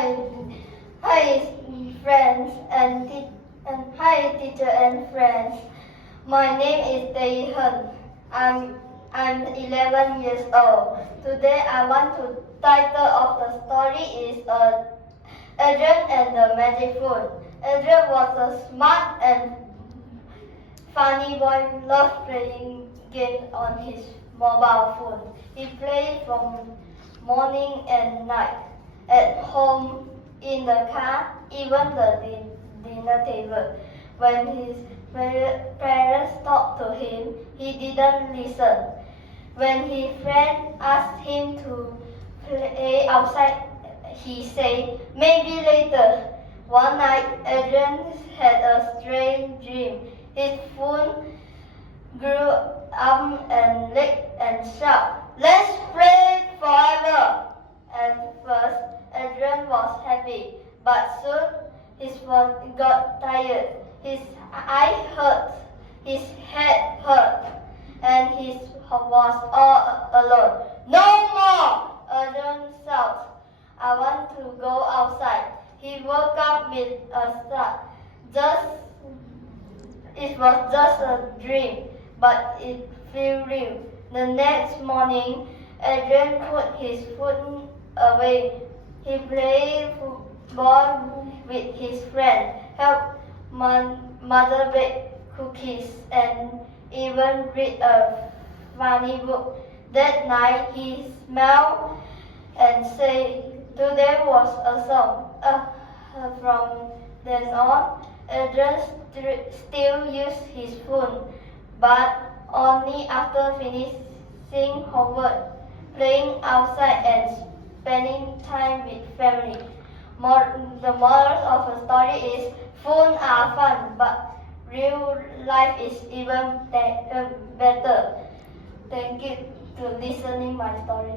Hi, hi, friends and hi, teacher and friends. My name is Taehyun. I'm 11 years old. Today I want to title of the story is Adrian and the Magic Phone. Adrian was a smart and funny boy who loved playing games on his mobile phone. He played from morning and night, at home, in the car, even the dinner table. When his parents talked to him, he didn't listen. When his friend asked him to play outside, he said, maybe later. One night, Adrian had a strange dream. His phone grew arm and leg and shout, let's play forever! At first, Adrian was happy, but soon his phone got tired. His eye hurt, his head hurt, and he was all alone. No more! Adrian shouted. I want to go outside. He woke up with a start. It was just a dream, but it felt real. The next morning, Adrian put his phone away. He played football with his friend, helped mother bake cookies, and even read a funny book. That night, he smiled and said, today was awesome. From then on, Adrian still used his phone, but only after finishing homework, playing outside and spending time with family. The moral of the story is phones are fun, but real life is even better. Thank you to listening my story.